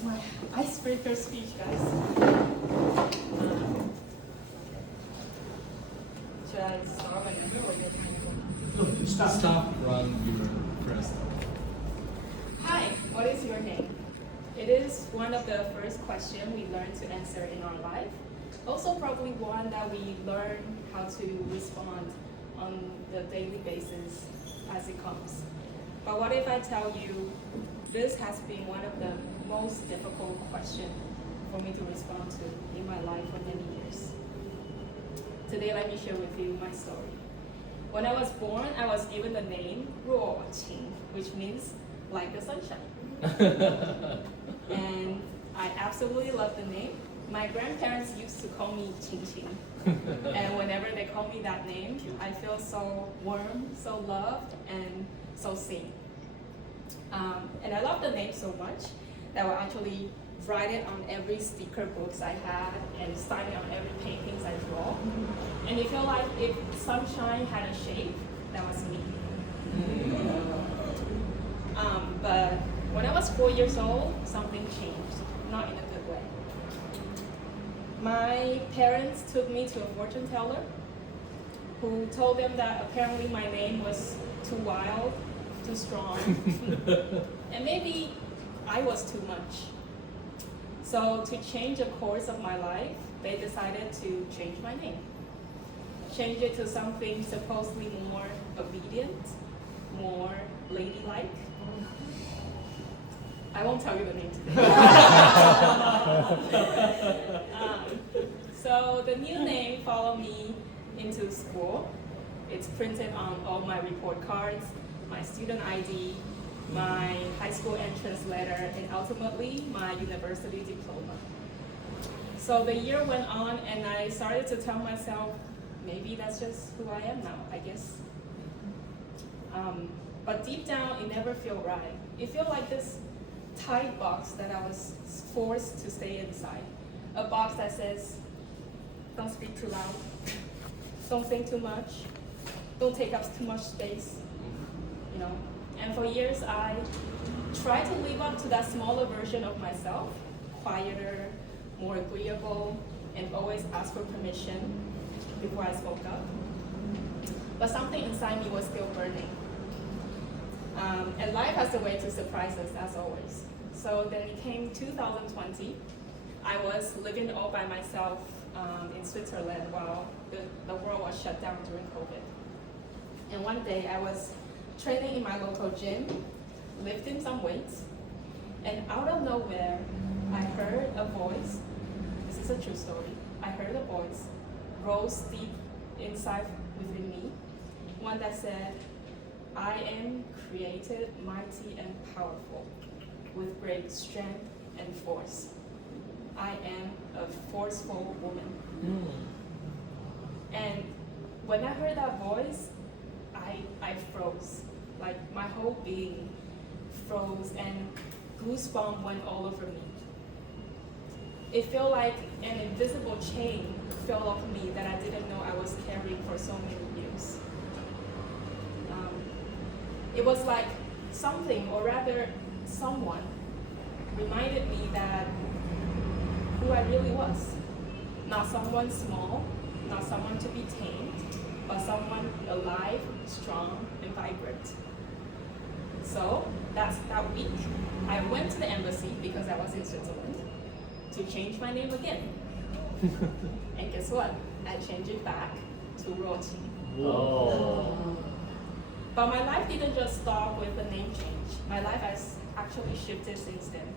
It's my icebreaker speech, guys. Should I start whenever or your time? Stop, run, your press. Hi, what is your name? It is one of the first questions we learn to answer in our life. Also probably one that we learn how to respond on the daily basis as it comes. But what if I tell you this has been one of the most difficult questions for me to respond to in my life for many years. Today, let me share with you my story. When I was born, I was given the name Ruo Qing, which means like the sunshine. And I absolutely love the name. My grandparents used to call me Qing Qing. And whenever they call me that name, I feel so warm, so loved, and so seen. And I love the name so much that I will actually write it on every sticker books I had and sign it on every paintings I draw. And it felt like if sunshine had a shape, that was me. But when I was 4 years old, something changed, not in a good way. My parents took me to a fortune teller who told them that apparently my name was too wild, too strong, and maybe I was too much. So to change the course of my life, they decided to change my name. Change it to something supposedly more obedient, more ladylike. I won't tell you the name today. So the new name followed me into school. It's printed on all my report cards, my student ID, my high school entrance letter, and ultimately my university diploma. So the year went on and I started to tell myself, maybe that's just who I am now, I guess. But deep down, it never felt right. It felt like this tight box that I was forced to stay inside. A box that says, don't speak too loud, don't think too much, don't take up too much space, you know. And for years, I tried to live up to that smaller version of myself, quieter, more agreeable, and always ask for permission before I spoke up. But something inside me was still burning. And life has a way to surprise us, as always. So then it came 2020. I was living all by myself in Switzerland while the world was shut down during COVID. And one day I was training in my local gym, lifting some weights, and out of nowhere, I heard a voice. This is a true story. I heard a voice rose deep inside within me, one that said, I am created mighty and powerful, with great strength and force. I am a forceful woman. And when I heard that voice, I froze. Like my whole being froze and goosebumps went all over me. It felt like an invisible chain fell off me that I didn't know I was carrying for so many years. It was like something, or rather someone, reminded me that who I really was. Not someone small, not someone to be tamed, but someone alive, strong, and vibrant. So that week, I went to the embassy because I was in Switzerland to change my name again. And guess what? I changed it back to Ruo Qing. Oh. But my life didn't just stop with a name change. My life has actually shifted since then.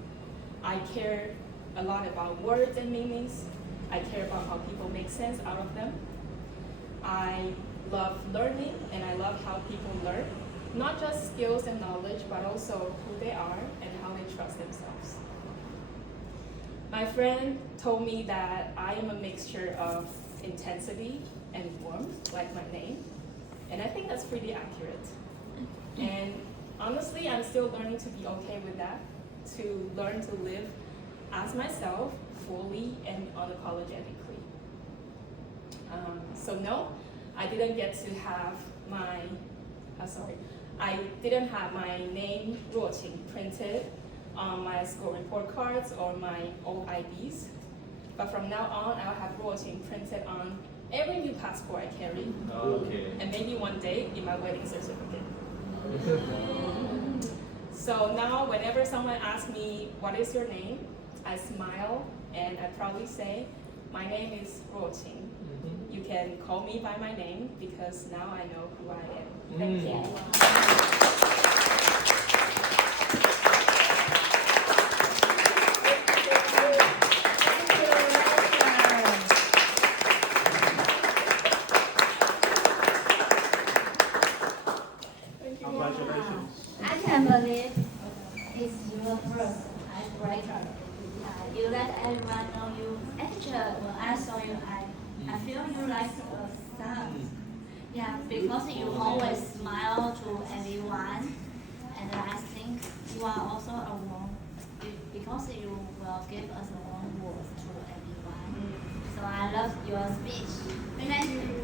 I care a lot about words and meanings. I care about how people make sense out of them. I love learning, and I love how people learn. Not just skills and knowledge, but also who they are and how they trust themselves. My friend told me that I am a mixture of intensity and warmth, like my name. And I think that's pretty accurate. And honestly, I'm still learning to be okay with that, to learn to live as myself fully and unapologetically. So no, I didn't get to have I didn't have my name Ruo Qing printed on my school report cards or my old IDs. But from now on, I'll have Ruoqing printed on every new passport I carry, Okay. and maybe one day in my wedding certificate. So now, whenever someone asks me, what is your name? I smile and I proudly say, my name is Ruoqing. You can call me by my name because now I know who I am. Thank you. Congratulations. I can believe it's your first icebreaker. You let everyone know you. Actually, when I saw you, I feel you like a star. Yeah, because you always smile to everyone, and I think you are also a warm, because you will give us a warm word to everyone. So I love your speech. Thank you.